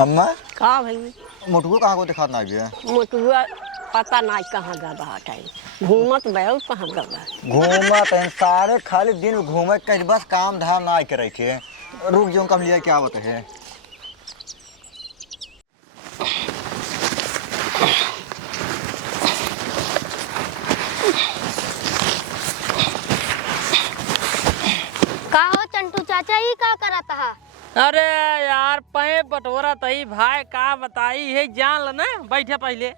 अम्मा का भाई मोटू कहाँ को दिखा ना गया? मोटुआ पता नहीं कहाँ गया है, घूमत बहुत कहाँ गया। घूमत है सारे खाली दिन घूमे कहीं बस काम धाम ना करे के। रुक जो कम लिया क्या बात है? का हो चंटू चाचा ही का करत हा? अरे यार पे बटोरा तही भाई का बताई है जान ल ना बैठे पहले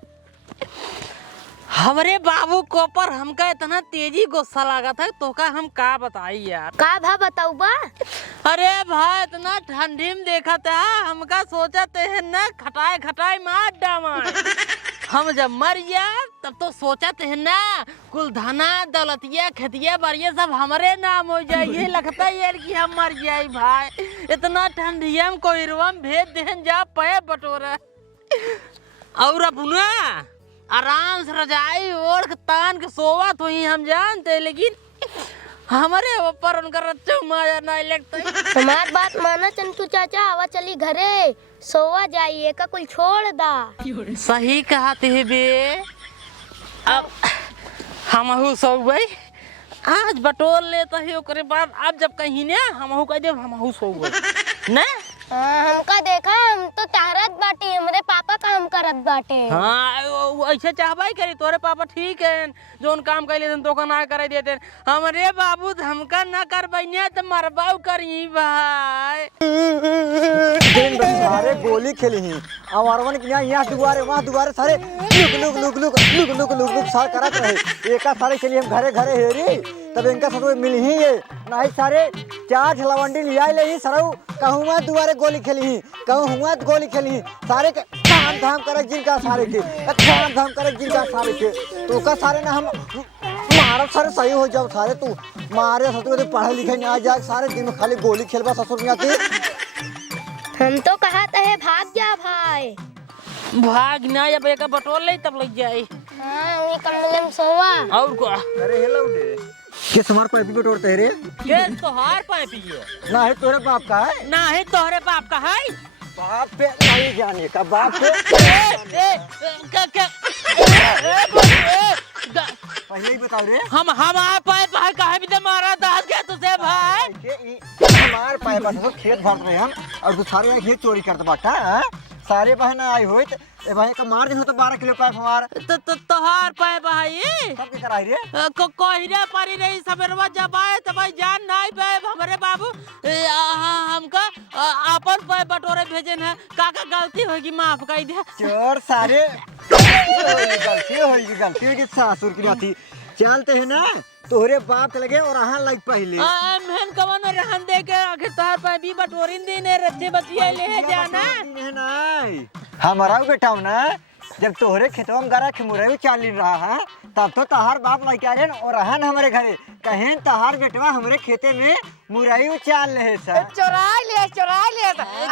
हमरे बाबू को पर हमका इतना तेजी गुस्सा लगा था तो का हम का बताई यार। का भा बताऊ बा? अरे भाई इतना ठंडी में देखा था हमका सोचा थे ना खटाई खटाई मार डामाए हम जब मर गया तब तो सोचा थे ना कुल धना दौलतिया खतिया बारिया सब हमारे नाम हो जाए। ये लगता है यार कि हम मर जाए भाई इतना ठंडिया में कोई रुम भेज दें जा पे बटोरा और अपना आराम से रजाई ओढ़ तान के सोवत हुई हम जानते, लेकिन हमारे ऊपर उनका रच्चा माया नहीं लगता। हमार बात माना चंटू चाचा, आवा चली घरे सोवा जाइए का कुल छोड़ दा। सही कहा थे बे। अब हम सो गई आज बटोर लेता है ओकरे बाद अब जब कहीं ना हम कह दे हम सो गए ना। हमका देखा हम तो तारत बाटे, हमरे पापा काम करत बाटे। हाँ ऐसे चाहबाई करी तोरे पापा ठीक है जोन काम कैले तो का ना करे देते हमरे बाबू हमका ना कर बैनिया तो मरबाऊ करी भाई। दिन भर सारे गोली खेली ही अवारवन के यहाँ दुआरे वहाँ दुआरे सारे look look look look look look look look सारे करत रहे। एका सारे चलिए हम घरे घरे हेरी तब इनका सब मिल ही ये नहीं सारे चार झलवंडी लिया ले ही सरऊ कहूँ दुआरे गोली खेली ही कहूँ गोली खेली ही सारे के धाम धाम करे जिनका सारे के धाम धाम करे जिनका सारे के तो का सारे ना हम मारब सारे सही हो जाओ सारे तू मारे ससुर पढ़े लिखे नहीं आ जाए सारे दिन में खाली गोली खेलबा ससुर में आती। हम तो कहते है भाग जा भाई। भाग ना जब एक बटोर ले तब लग जाए। हाँ वही कमरे में सोवा और को अरे हेलो दे के समार पाइप बटोरते रे के तोहार पाइप ये ना है तोरे बाप का है ना है तोहरे बाप का है बाप पे नहीं जाने का बाप पे पहले ही बताओ रे हम आप पाइप है काहे भी मारा दाद के तुझे भाई हमार पाइप से खेत भरत रहे हम और तू सारे खेत चोरी करत बाटा सारे बहन आई होई ए भाई का मार दिन हो तो 12 किलो पाइप हमार तो तोहार पाइप है सब के कराई रे कोहिरा परी रही सबरवा जब आए तब जान नहीं पाइप हमरे बाबू हमका अपन पाइप बटोरे भेजन है का गलती होगी माफ कर दे। चोर सारे गलती होगी सासुर की नाती चलते है ना तोहरे बाप के लगे और अहां लग पहले हम कवन रहन दे के आखिर तोहर पाइप भी बटोरिन देने रच्चे बचिया ले जाना नहीं हमारा बेटा ना जब तोहरे खेतवा में गरा खिमुरे भी चाल रहा है तब तो तहार बाप लेके आ रहे और रहन हमारे घरे कहें तहार बेटवा हमारे खेते में मुरई उचाल रहे सर चोरा ले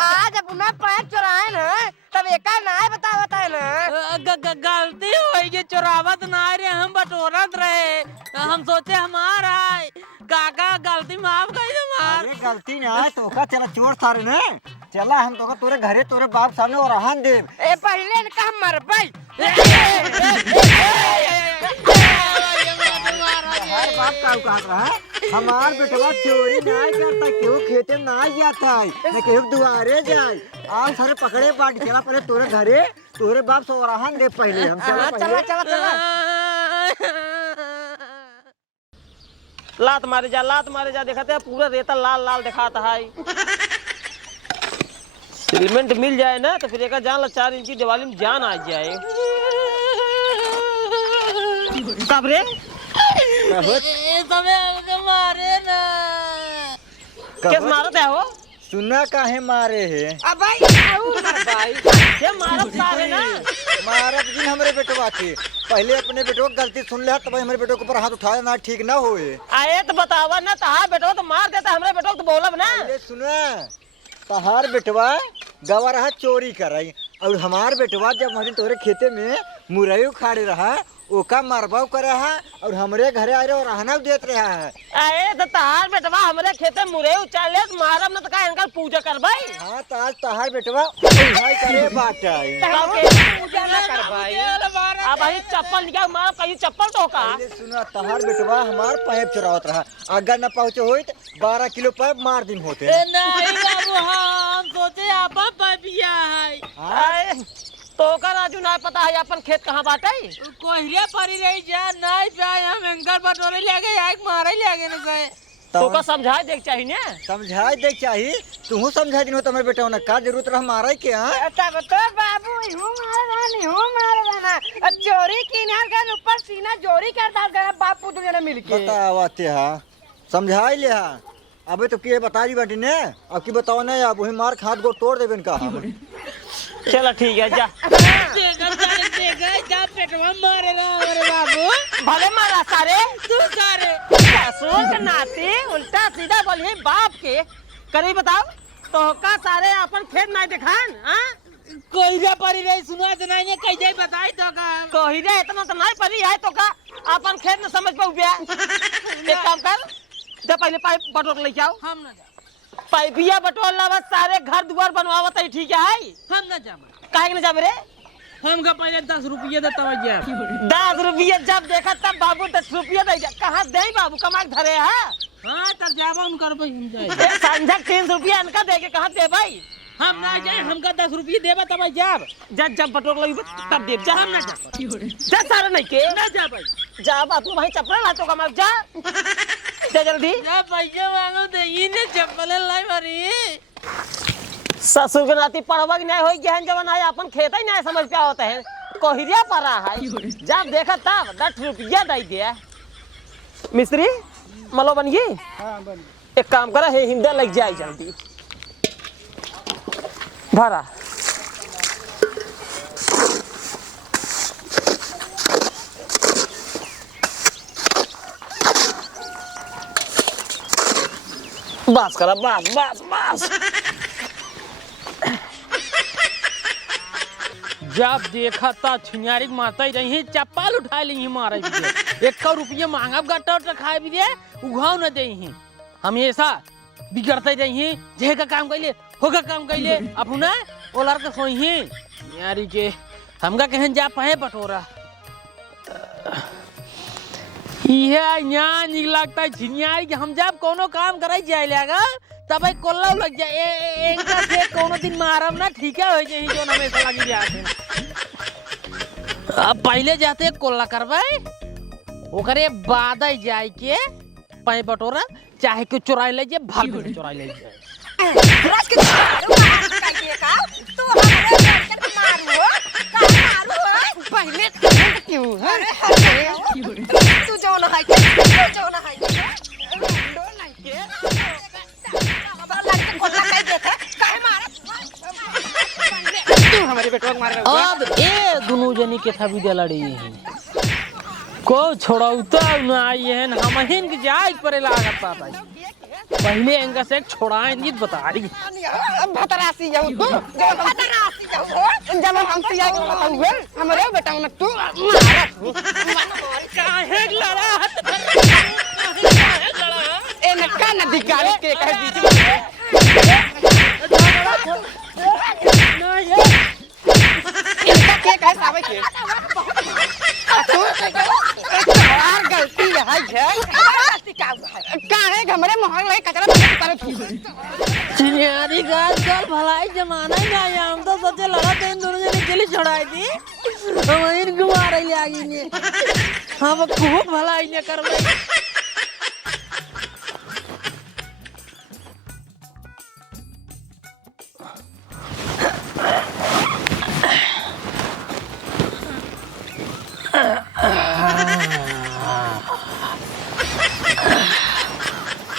आज अपना पैर चोराए ना तब एक ना बता है ना गलती हुई ये चोरावत ना रे हम बटोरत रहे हम सोचे हमारा काका गलती माफ कर दे मार गलती ना तो का चला चोर सारे ने चला हम तो तोरे घरे तोरे बाप सामने और रहन दे ए पहले इनका मर भाई बाप का कहत रहा हमार बेटवा चोरी नहीं करता क्यों खेते में ना जाता है मैं कहीं दुआरे जाए आज सारे पकड़े बाट चला पहले तोरे घरे तोरे बाप से रहन दे पहले हम चला लात मारे जा दिखाते हैं पूरा रेता लाल लाल दिखाता है। सीमेंट मिल जाए ना तो फिर एक जान ला 4 इंच की दिवाली में जान आ जाए। कब रे मारे ना किस मारत है वो सुना काहे मारे है अब भाई ये मारत है ना मारत दिन हमरे बेटवा के पहले अपने बेटो की गलती सुन ले तब हमारे बेटो के ऊपर हाथ उठाया ना ठीक ना होए आए तो बतावा ना तहार बेटो तो मार देता हमरे बेटो तो बोलब ना सुना तहार बेटवा गवा रहा चोरी कराई और हमार बेटवा जब हमारे तोरे खेते में मुरई उखाड़े रहा ओका मरबा करे है और हमरे घरे आए रहे और रहना देत रहा है। अरे तो तहार बेटवा हमरे खेते मुरे उचाले मारब न त का इनका पूजा करबै। हाँ तो आज तहार बेटवा भाई करे बात है। पूजा ना करबै। अब भाई चप्पल निकाल मार कहीं चप्पल टोका। पहले सुना तहार बेटवा हमार पैप चुरावत रहा, अगर न पहुँचे होई तो 12 किलो पैप मार दिन होते। नहीं बाबू हम सोचे आपा पापिया है। तो का राजू ना पता है अपन खेत कहाँ बाटे। कोहरे परी रही जा नहीं पाए हम एंकर बटोरे ले गए एक मारे ले गए न गए। तो का समझाए देख चाहिए ने। समझाए देख चाहिए तू समझा दिन हो तुम्हारे बेटा ने का जरूरत रहा मारा के। हाँ तब तो बाबू हूं मारे ना चोरी की ना गन ऊपर सीना चोरी करता गया बापू तुझे ने मिलके बतावते हा समझाई ले हा। अबे तो के बता दी बेटी ने अब की बताओ ना अब वही मार खाद को तोड़ देबे इनका। चलो ठीक है जा जा पेटवा मारे रहा अरे बाबू भले मारा सारे तू सारे ससुर के नाते उल्टा सीधा बोलिए बाप के करी बताओ तो का सारे अपन खेत नहीं दिखान। हां कोहरे परी रही सुना तो नहीं कैसे बताई तो का कोहिरे इतना तो नहीं परी है तो का अपन खेत न समझ पाऊ गया। एक काम कर जब पहले पाइप बटोर ले जाओ। हम ना जा पाइपिया बटोर लावा सारे घर द्वार बनवावत है ठीक है। हम ना जा काहे के न जाबे रे। हमका पहले 10 रुपये देता जा 10 रुपये जब देखा तब बाबू 10 रुपये दे कहाँ दे बाबू कमा के धरे है। हाँ तब जाबा हम करबे हम जाए संझा 3 रुपया इनका दे के कहाँ दे भाई। हम ना जाए हमका 10 रुपये देबा तब जाब जब बटोर लगी तब दे जा। हम ना जा जा सारे नहीं के ना जा भाई जा बापू भाई चप्पल ला तो कमा जा जा जल्दी। जा पैसा मांगो दे ये ने चप्पल लाई मारी ससुर के नाती पढ़वा की नहीं होई गहन जवन है अपन खेत ही नहीं समझ पे होता है कोहिरिया पड़ा है। जब देखा तब 10 रुपया दे दिया। मिस्त्री मलो बन गई। हाँ बन एक काम करा है हिंदा लग जाए जल्दी भरा। बस करा बस बस बस। जब देखा था छिनियारी मारता ही रही चप्पल उठा ली मारे 1 रुपया मांगा गट्टा उट्टा खाए भी दे उघाव न दे हमेशा बिगड़ते रही जे का काम कैले होगा काम कैले अपना ओलर के सोही यारी के हमका कहन जा पहे बटोरा ये यहाँ निक लगता है झिनियारी के हम जब कोनो काम करे जाए लेगा तब कोल्ला लग जाए इनका से कोनो दिन मारम ना ठीक है हो जाए जो हमेशा लगी जाते अब पहले जाते कोल्ला करवाए ओकरे बाद जाए के पै बटोरा चाहे के चुराई ले जाए भाग चुराई ले जाए रस के का तू हमरे के मारू हो का मारू हो पहले क्यों है तू जो ना है तू जो ना है डो नहीं के अब लड़के कोल्ला कह देते काहे मारे तू हमारे बेटवा को मार रहा अब ए दोनों जनी के था विद्या लड़ी को छोड़ौता ना ये हम हिन के जाए पर लागत भाई पहले इनका से छोड़ाए नहीं बता रही भतरासी जाऊ तू जब भतरासी जाऊ जब हम सिया के बताऊंगे हमरे बेटा न तू काहे लड़ा ए नक्का न दिगारी के कह दीजिए ना ये इनका के कह सावे के तू यार गलती है काहे हमरे मोहल में कचरा करत चिनियारी गाज कल भलाई जमाना ही नहीं हम तो सोचे लड़ा तो इन दोनों जने जल्दी छोड़ाई थी हम इन घुमा रही आगे ने हम खूब भलाई ने कर रहे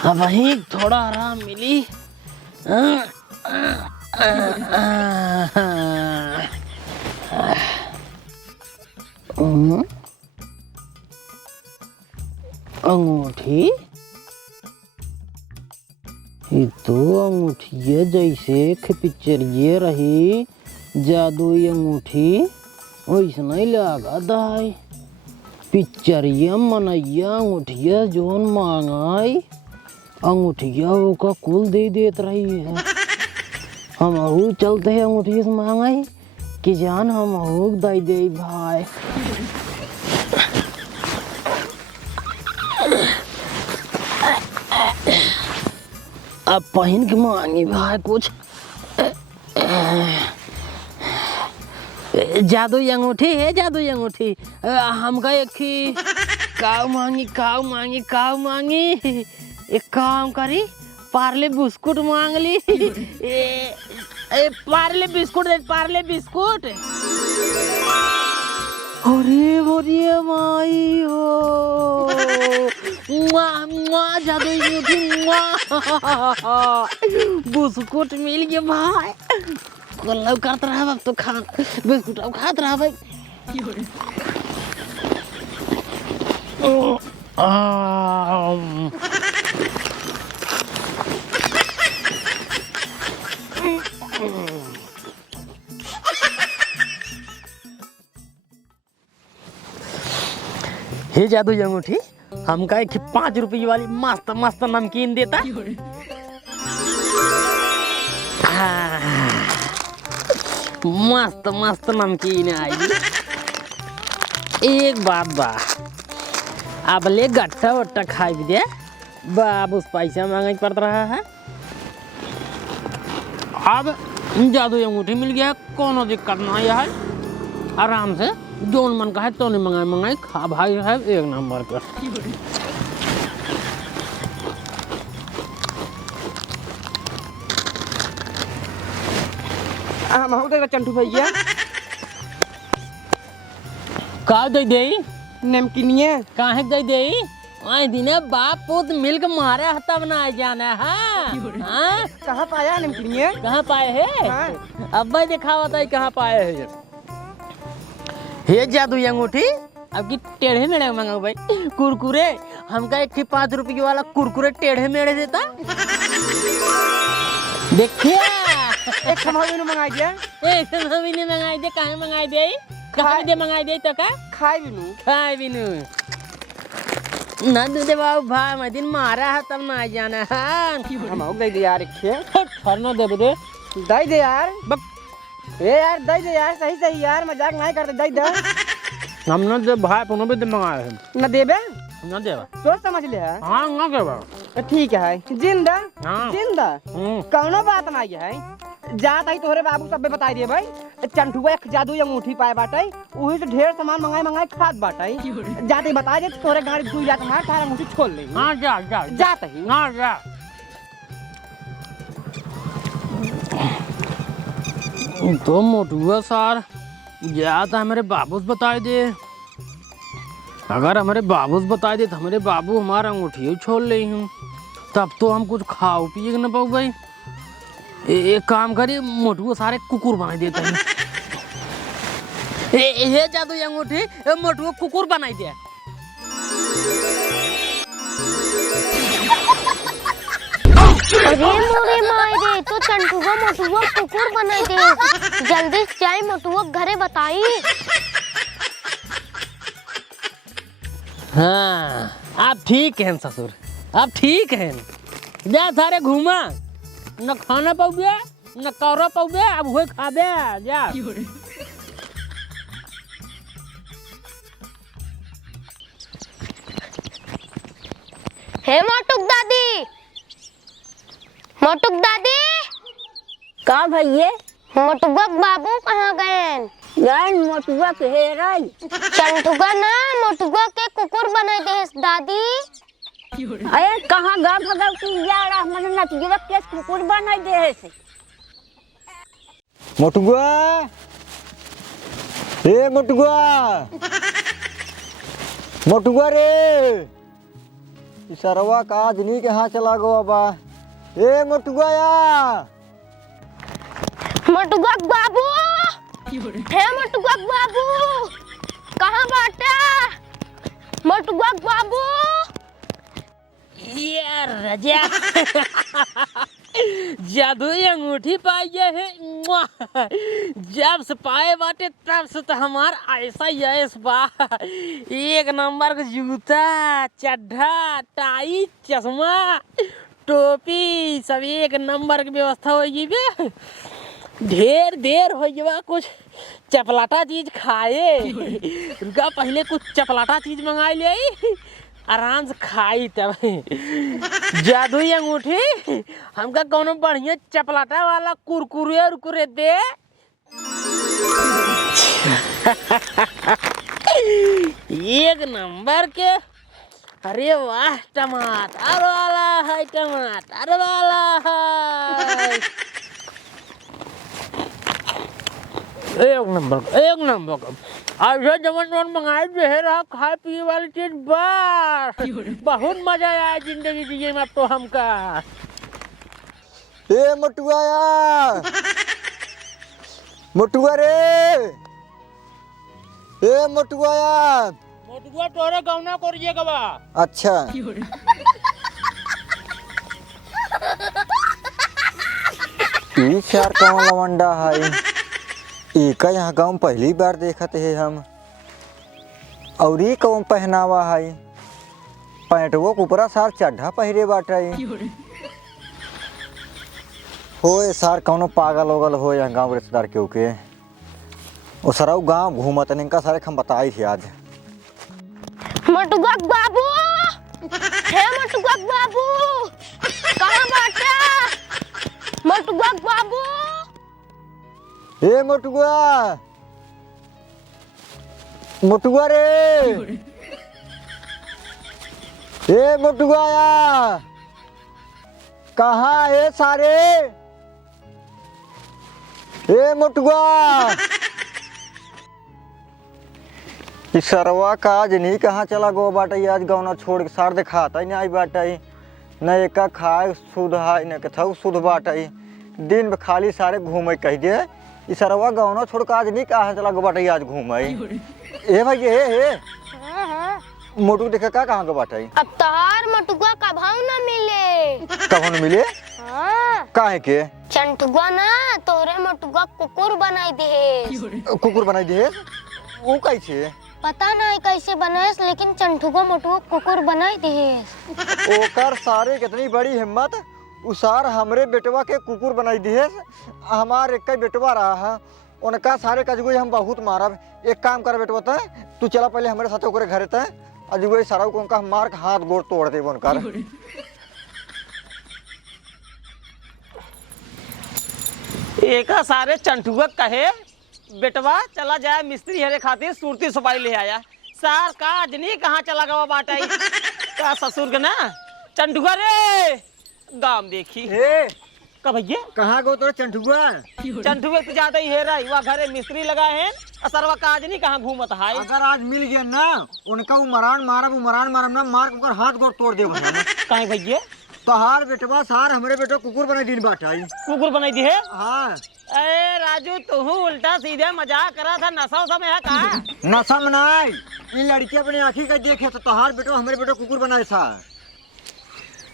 अब वहीं थोड़ा आराम मिली अंगूठी ये तो अंगूठी जैसे पिक्चरिए रही जादुई अंगूठी वैसे नहीं लगा दाई पिक्चरिया मनैया अंगूठिया जोन मांगाई अंगूठिया का कुल दे देत रही है। हम अहू चलते हैं अंगूठिया से मांगाई कि जान हम अहू दे दे भाई। अब पहन के मांगी भाई कुछ जादू अंगूठी है, जादू अंगूठी हमका एक ही काऊ मांगी एक काम करी पार्ले बिस्कुट मांग ली। पार्ले बिस्कुट अरे बोलिए माई हो जादू अंगूठी बिस्कुट मिल गया भाई। कल्ला करता रहा अब तो खान बिस्कुट अब खात रहा भाई। हे जादू अंगूठी हमका एक 5 रुपये वाली मस्त मस्त नमकीन देता। मस्त मस्त नमकीन आई। एक बात बा अब ले गट्टा वट्टा खाई भी दे बाब उस पैसा मांगे पड़ रहा है। अब जादू अंगूठी मिल गया कोनो दिक्कत ना है। आराम से जोन मन का है तो नहीं मंगाई खा भाई है एक नंबर का। हम देगा चंटू भैया का दे दे नमकीनिया काहे दे दे आई दिने बाप पुत मिल के मारे तब ना जाना है। हाँ कहाँ पाया नमकीनिया? कहाँ पाए है? हाँ। अब भाई दिखावा था कहाँ पाए है। हे जादू अंगूठी अब की टेढ़े मेढ़े मंगाओ भाई कुरकुरे हमका एक 5 रुपये वाला कुरकुरे टेढ़े मेढ़े देता। देखिए एक खमावी ने मंगाई दिया। एक नवी ने मंगाई दे काहे मंगाई दे कहाँ दे मंगाई दे तो का खाए बिनु ना दे बाबू भाई मैं दिन मारा है तब ना जाना है। हम हो गई यार फरना दे दे दे यार ए यार दे यार सही सही यार मजाक नहीं करते दे हमने दे भाई पुनः भी दे मंगाए हैं न देबे ना देवा सोच समझ ले है। हाँ ना देवा ठीक है जिंदा हाँ। जिंदा कौनो बात नहीं है जात आई तोहरे बाबू सब बता दिए भाई चंटुआ एक जादू अंगूठी पाए बाटे वही से ढेर सामान मंगाए खाद बाटे जाते बता दे तोहरे गाड़ी घुस जात हमार तारा अंगूठी छोड़ ले। हाँ जा जात ही हाँ जा तो मोटुआ सार जाता हमारे बाबू से बता दे। अगर हमारे बाबू से बता दे तो हमारे बाबू हमारा अंगूठी छोड़ ले हूँ तब तो हम कुछ खाओ पिए ना पाओ भाई। एक काम करिए मोटुआ सारे कुकुर बना देते हैं। ये जादू अंगूठी मोटुआ कुकुर बनाई दे। अरे मोरे मायरे तो चंटुआ मोटुआ कुकुर बनाई दे। जल्दी से जाए मोटुआ घरे बताई। हाँ आप ठीक हैं ससुर आप ठीक हैं जा सारे घूमा न खाना पाओगे न कौरा पाओगे अब हुए खाबे जा। हे मोटुक दादी का भैये मोटुआ बाबू कहाँ गए? मोटुआ के हेराई चंटुआ ना मोटुआ के कुकुर बनाई दे दादी। अरे कहाँ गा भगा की जा रहा मन नतिया के कुकुर बनाई दे से। मोटुआ ए मोटुआ रे सरवा का आदमी के हाथ चला गो बाबा। ए मोटुआ या मोटुआ बाबू हे मोटुआ बाबू कहाँ बाटा? मोटुआ बाबू यार रजा जादुई अंगूठी पाई है। जब से पाए बाटे तब से तो हमार ऐसा यश बा। एक नंबर का जूता, चड्ढा, टाई, चश्मा, टोपी सब एक नंबर की व्यवस्था होगी बे। ढेर देर हो गया कुछ चपलाटा चीज खाए। रुका पहले कुछ चपलाटा चीज मंगाई ले, आराम से खाई तब। जादुई अंगूठी हमका कोनो बढ़िया चपलाटा वाला कुरकुरे उरकुरे दे। एक नंबर के। अरे वाह टमाटर वाला है, टमाटर वाला है। एक नंबर ऐसे जमन मंगाई दे रहा खाए पिए वाली चीज। बस बहुत मजा आया जिंदगी जिए में अब तो हमका। ए मोटुआ यार, मोटुआ रे, ए मोटुआ यार। मोटुआ तोरे गौना करिएगा बा। अच्छा ई चार कौन लवंडा है? एका यहाँ गाँव पहली बार देखते है हम। और ये कौन पहनावा है? पैंटवो के ऊपरा सार चड्ढा पहिरे बाटे। हो सार कौनो पागल ओगल हो यहाँ गाँव रिश्तेदार केहू के। वो सराउ गाँव घूमत इनका सारे हम बताई थी आज। मटुआ बाबू, हे मटुआ बाबू, कहाँ बाटे? मटुआ बाबू, ए मोटुआ, मोटुआ रे, ए मोटुआ या कहाँ है सारे? ए मोटुआ, इस सरवा का आज नहीं कहाँ चला गो बाटे? आज गौना छोड़ के सार दिखाता ही नहीं आई बाटे। न एका खाए सुध है न कथऊ सुध बाटे। दिन में खाली सारे घूमे कह दे। इस सरवा गौना छोड़ के आज नहीं कहाँ चला गो बाटे? आज घूमे ए भाई हे मोटू देखा का कहाँ गो बाटे? अब तहार मटुआ कभाऊ ना मिले। कब न मिले? हाँ, काहे के? चंटुआ ना तोरे मटुआ कुकुर बनाई दे। कुकुर बनाई दे? वो कैसे? पता नहीं कैसे बनाएस, लेकिन चंटुआ मटुआ कुकुर बनाई दे। ओकर सारे कितनी बड़ी हिम्मत, उसार हमरे बेटवा के कुकुर बनाई दिए। हमार एक बेटवा रहा है, उनका सारे कजगुई हम बहुत मारब। एक काम कर बेटवा त तू चला पहले हमारे साथ ओकरे घरे त अजगुई सारा को उनका मार के हाथ गोड़ तोड़ दे उनकर। एक सारे चंटुआ कहे बेटवा चला जाए मिस्त्री हरे खातिर सूरती सुपारी ले आया। सार का अजनी कहाँ चला गवा बाटा का ससुर के ना चंटुआ रे गाम देखी हे का भैया कहाँ गो तोरे चंटुआ? चंटुआ तो ज्यादा ही हेरा वहाँ घरे मिस्त्री लगाए हैं और सरवा का अजनी कहाँ घूमत है। अगर आज मिल गया ना उनका उमरान मारब ना मार के हाथ गोड़ तोड़ दे। कहीं भैया तहार बेटवा सार हमरे बेटवा कुकुर बनाई दिन बाटा। कुकुर बनाई दी है। हाँ अरे राजू तू उल्टा सीधे मजाक करा था, नशा उसा में है कहा? नशा मनाई ये लड़की अपनी आँखी का देखे तो तहार बेटवा हमरे बेटवा कुकुर बनाए था।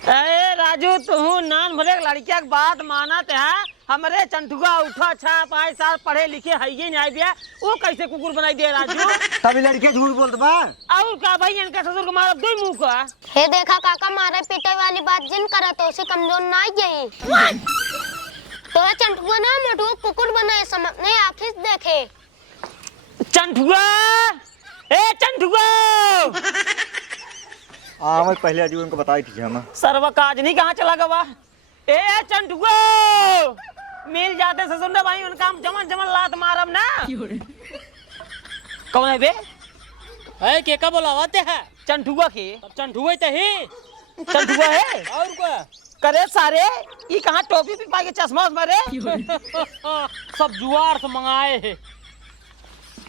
अरे राजू तू नान भले लड़किया की बात माना ते है। हमारे चंटुआ उठा छा पाए साल पढ़े लिखे है ही नहीं आई दिया, वो कैसे कुकुर बनाई दिया राजू? तभी लड़कियां झूठ बोलते बा। और का भाई इनका ससुर को मारा दो मुंह का। हे देखा काका, मारे पीटे वाली बात जिन करा तो उसे कमजोर ना गई। तो चंटुआ ना मटुआ कुकुर बनाए सम अपने आँखी से देखे। चंटुआ, ए चंटुआ हाँ मैं पहले आज उनको बताई थी हम। सर्व काज नहीं कहाँ चला गवा? ए चंटुआ मिल जाते ससुर ने भाई उनका हम जमन जमन लात मारब ना। कौन है बे? है के का बोलावते है? चंटुआ के। चंटुआ तो ही चंटुआ है और क्या करे सारे ये कहाँ टोपी भी पाए के चश्मा मरे सब जुआर से मंगाए है।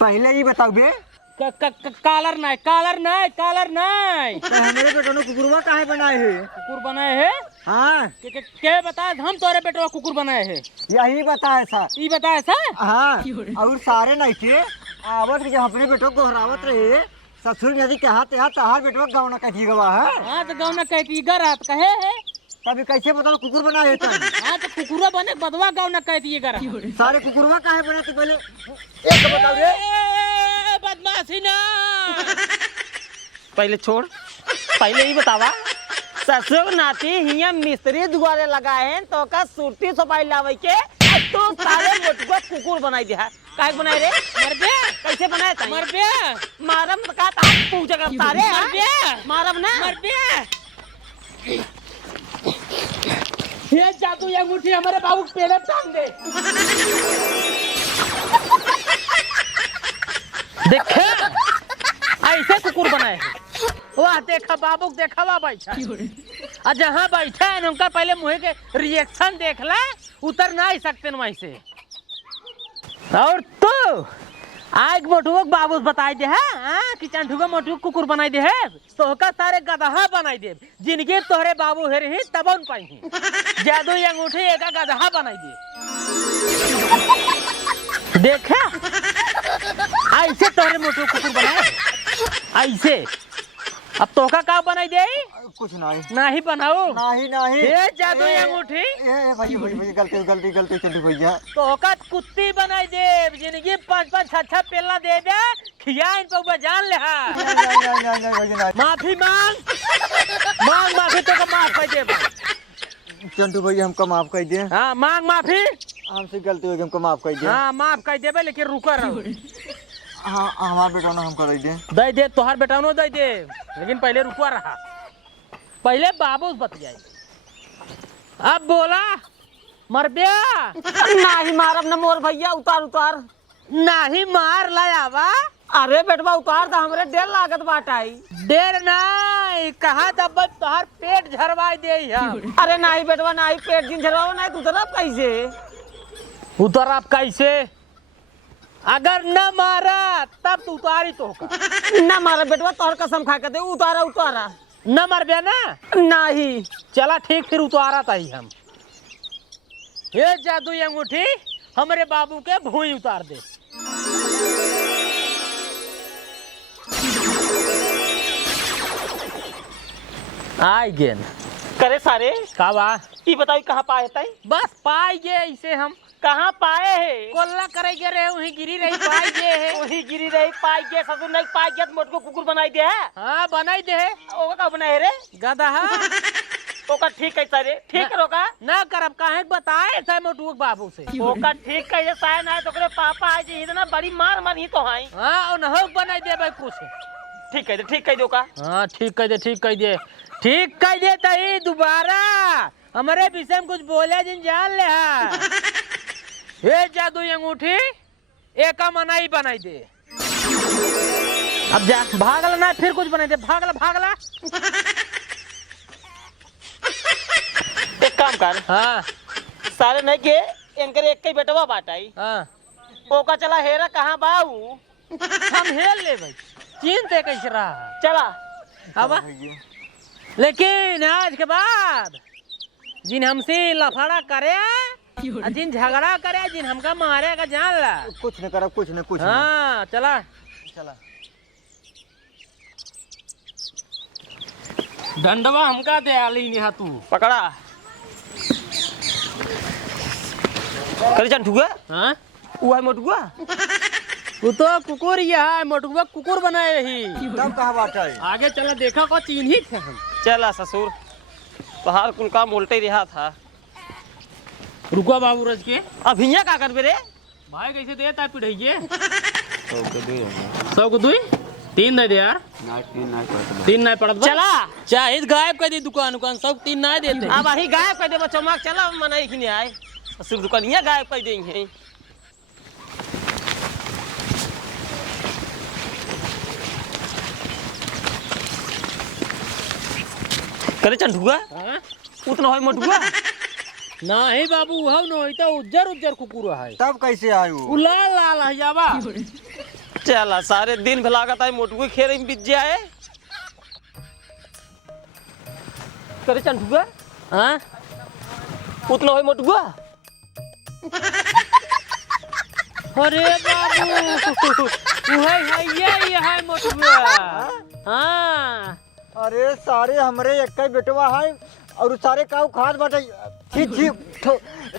पहले ही बताओ बे। कालर नहीं कालर नहीं कालर नहीं। तो हमारे बेटों ने कुकुरवा काहे बनाए है? कुकुर बनाए है? हाँ के बताए हम तोरे बेटवा कुकुर बनाए है? यही बताए था। ई बताए सा? हाँ और सारे नहीं के आवत जब अपने बेटों को हरावत रहे ससुर यदि कहा तहार बेटवा गवना कथी गवा है। हाँ तो गौना कहती गरात कहे है अभी कैसे बताओ कुकुर बना है तुम? हाँ तो कुकुरा बने बदवा गाँव न कह दिए करा सारे कुकुरवा काहे बने तू पहले एक तो बताओ रे। ए, बदमाशी ना पहले छोड़, पहले ही बतावा ससुर नाती हिया मिस्त्री दुआरे लगाए तो का सुरती सफाई लावे के तो सारे मोटुआ कुकुर बनाई दिया। काहे बनाए रे? मर बे, कैसे बनाए ताई? मर बे, मारम का ता पूजा कर सारे मर बे, मारम ना मर बे। ये जादू ये अंगूठी हमारे बाबू के पेड़ टांग दे। देखे ऐसे कुकुर बनाए हैं। वाह देखा बाबू देखा वहाँ बैठा और जहाँ बैठा है उनका पहले मुँह के रिएक्शन देख ला, उतर ना ही सकते न वहीं से। और तो आग मोटुक बाबू बताई दे है कि चंठुका मोटुक कुकुर बनाई दे है तो का सारे गदहा बनाई दे जिनके तोहरे बाबू हेरे ही तब उन पाई जादू ये अंगूठी एक गदहा बनाई दे। देखा ऐसे तोहरे मोटुक कुकुर बनाए ऐसे। अब तोका का बनाई दे? कुछ नहीं नहीं बनाओ नहीं नहीं ये जादू ये अंगूठी ए भाई गलती गलती गलती चंटू भैया। तोका कुत्ती बनाई दे जिंदगी 5-5 6-6 पेला दे दे खिया इन पे जान ले। माफी मांग मांग माफी तो का माफ कर दे चंटू भैया हमको माफ कर दिए। हाँ मांग माफी। हमसे गलती हो गई हमको माफ कर दिए। हाँ माफ कर देबे लेकिन रुका रहो। हाँ हमारा बेटा ना हम कर दिए। दे दे तोहार बेटा नो दे दे लेकिन पहले रुका रहा, पहले बाबू बत जाए। अब बोला मरबिया नहीं मारम ना मोर भैया उतार उतार नहीं मार लायावा। अरे बेटवा उतार दा हमरे डेढ़ लागत बाटाई। देर नहीं कहा तब तोहार पेट झरवाई दे हम। अरे नहीं बेटवा नहीं पेट दिन झरवाओ नहीं उतरा कैसे? उतर आप कैसे? अगर न मारा तब तो उतारी तो ना मारा बेटवा तोहर कसम खा के दे उतारा उतारा। न मर बे ना नहीं चला ठीक फिर उतारा था ही हम। ये जादू ये अंगूठी हमारे बाबू के भूई उतार दे। आई गेन करे सारे का बा ये बताओ कहाँ पाए ताई? बस पाई गए इसे हम कहाँ पाए है? कोल्ला करे गे रहे वहीं गिरी रही पाई गए है। वही गिरी रही पाई के ससुर नहीं पाई के तो मोटको कुकुर बनाई दे है। हाँ बनाई दे है ओका का बनाए रे? गदहा ओका ठीक है सारे ठीक रोका ना करब काहे बताए थे मोटू बाबू से। ओका ठीक है ये साय ना तो करे पापा आज इतना बड़ी मार मारी तो हाई। हाँ उन हो बनाई दे भाई कुछ ठीक है ठीक है दोका। हाँ ठीक कह दे ठीक कह दे ठीक कह दे तही दोबारा हमारे विषय में कुछ बोले जिन जान ले। ये जादू अंगूठी एक मनाई बनाई दे। अब जा भागला ना फिर कुछ बनाई दे भागला भागला। एक काम कर हाँ सारे नहीं के इनकर एक ही बेटवा बाटाई। हाँ ओका चला हेरा कहाँ बाऊ हम हेल ले भाई चिंते कैसे रहा चला अब लेकिन आज के बाद जिन हमसे लफड़ा करे जिन झगड़ा करे जिन हमका मारे का जान ला कुछ नहीं करा कुछ नहीं कुछ नहीं। हाँ चला चला डंडवा हमका दे आली निहा तू पकड़ा करे चंठुआ। हाँ वो है मोटुआ वो तो कुकुर ही है मोटुआ कुकुर बनाए ही। तब कहाँ बाटा है? आगे चला देखा को चिन्ह ही थे हम। चला ससुर बाहर कुल काम उल्टे ही रहा था। रुको बाबू रज के अब हिया का कर रे भाई कैसे देता पिढ़ैये 100 को 2 3 दे दे यार 3 नहीं पड़त बा। चला चाहे गायब कर दी दुकान उकान सब 3 नहीं देते। अब अही गायब कर दे बच्चों माँ चला मनाई कि नहीं आए सिर्फ दुकानिया गायब कर देंगे। करे चंठुआ हाँ? उतना हो मोटुआ नहीं बाबू हव नहीं तो उज्जर उज्जर कुकुर है। तब कैसे आयु? उ लाल लाल है जावा। चला सारे दिन भलागत है मोटुआ खेर में बीत जाए। करे चंठुआ हाँ उतना हो मोटुआ अरे बाबू ये है मोटुआ। हाँ अरे सारे हमरे एक ही बेटवा है और सारे काऊ खाद बाटे छी छी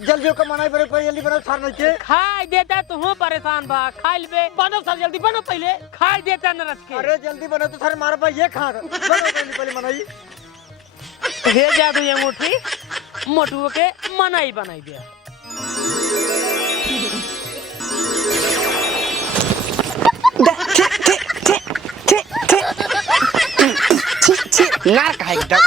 जल्दी ओका मनाई पड़े जल्दी बनाओ सार नहीं के खाई देता तू परेशान बा खाई लेबे बनो सर जल्दी बनो पहले। खाई देता न रच के अरे जल्दी बनाओ तो सारे मारे भाई ये खा बनाओ जल्दी पहले मनाई हे जादू ये अंगूठी मोटू के मनाई बनाई दिया। ना कहे एकदम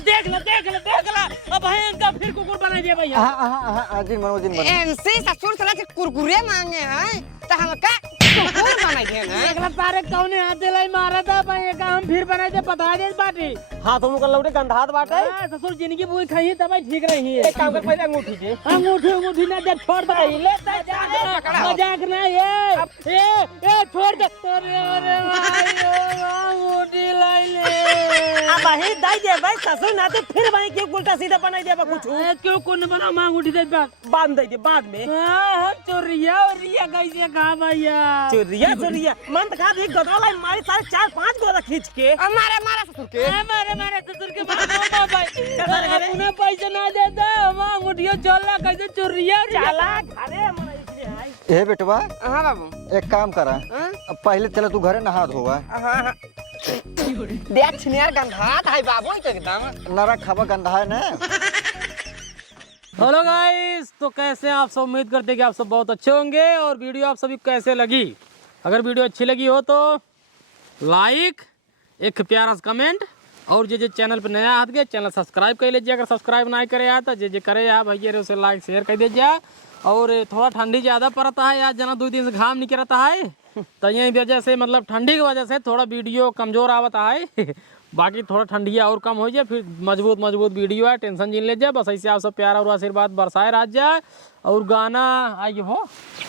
देख ला अब भयंकर फिर कुकुर बना दिया भैया। हां दिन बनो एनसी ससुर साला के कुरकुरे मांगे हैं तो हम का कुकुर बनाई दे ना एकला तारे कौने हाथ दिलाई मारा था भाई का हम फिर बनाई दे पता दे बाटी। हाँ तुम कर लौटे गंधात बाटे। हां ससुर जिंदगी बुई खाई तब ठीक रही है। एक काम कर पहले अंगूठी दे। अंगूठी ना दे छोड़ दे ले मजाक ना ये छोड़ दे। अरे भाई अंगूठी लाई ले अब वही दाई दे भाई ससुर ना तो फिर भाई क्यों उल्टा सीधा बनाई दे कुछ क्यों कौन बना मांग उठी दे बांध दे बाद में। हां चोरिया कैसे कहा भैया चोरिया मन खा दे गदवाला मारी सारे 4-5 गोरा खींच के मारे ससुर के मारे ससुर के मारो भाई उन्हें पैसे ना देता मांग उठियो चला कैसे चोरिया चला घरे हमरा इसलिए आई। ए बेटवा हां बाबू एक काम करा अब पहले चला तू घरे नहा धोवा। हां देख छिनियार गंधात है बाबू तो एकदम नरा खावा गंदा है ना। हेलो गाइस, तो कैसे हैं आप सब? उम्मीद करते हैं कि आप सब बहुत अच्छे होंगे। और वीडियो आप सभी कैसे लगी? अगर वीडियो अच्छी लगी हो तो लाइक, एक प्यारा सा कमेंट, और जे चैनल पर नया हाथ गए चैनल सब्सक्राइब कर लीजिए। अगर सब्सक्राइब ना करे आ तो जे करे आ भैया उसे लाइक शेयर कर दीजिए। और थोड़ा ठंडी ज़्यादा पड़ता है आज, जना 2 दिन से घाम निकल रहा है तो यही वजह से मतलब ठंडी की वजह से थोड़ा वीडियो कमज़ोर आवता है। बाकी थोड़ा ठंडिया और कम हो जाए फिर मजबूत वीडियो है, टेंशन जिन ले जाए। बस ऐसे आप सब प्यार और आशीर्वाद बरसाए रह जाए। और गाना आई हो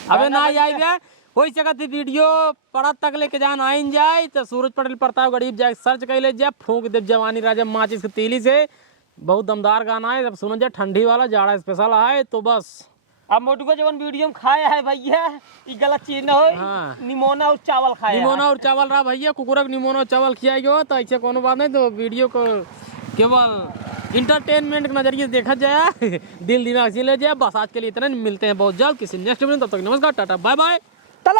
अबे ना आई गया हो सकती वीडियो पड़ा तक लेके जान आइन जाए तो सूरज पटेल प्रताप गरीब जाए सर्च कर ले जाए, फूंक दे जवानी राजा माचिस की तीली से। बहुत दमदार गाना है, जब सुन जाए ठंडी वाला जाड़ा स्पेशल है। तो बस अब मोटू को जवन वीडियो में खाया है भैया ये गलत चीज ना हो। हाँ। निमोना और चावल खाया निमोना और चावल रहा भैया, कुकुरक निमोना और चावल खिलाएगा तो ऐसे कोनो बात नहीं। तो वीडियो को केवल इंटरटेनमेंट के नजरिए से देखा जाए, दिल दिमाग से ले जाए। बस आज के लिए इतना, मिलते हैं बहुत जल्द किसी नेक्स्ट वीडियो में। तब तक नमस्कार, टाटा, बाय बाय। चलो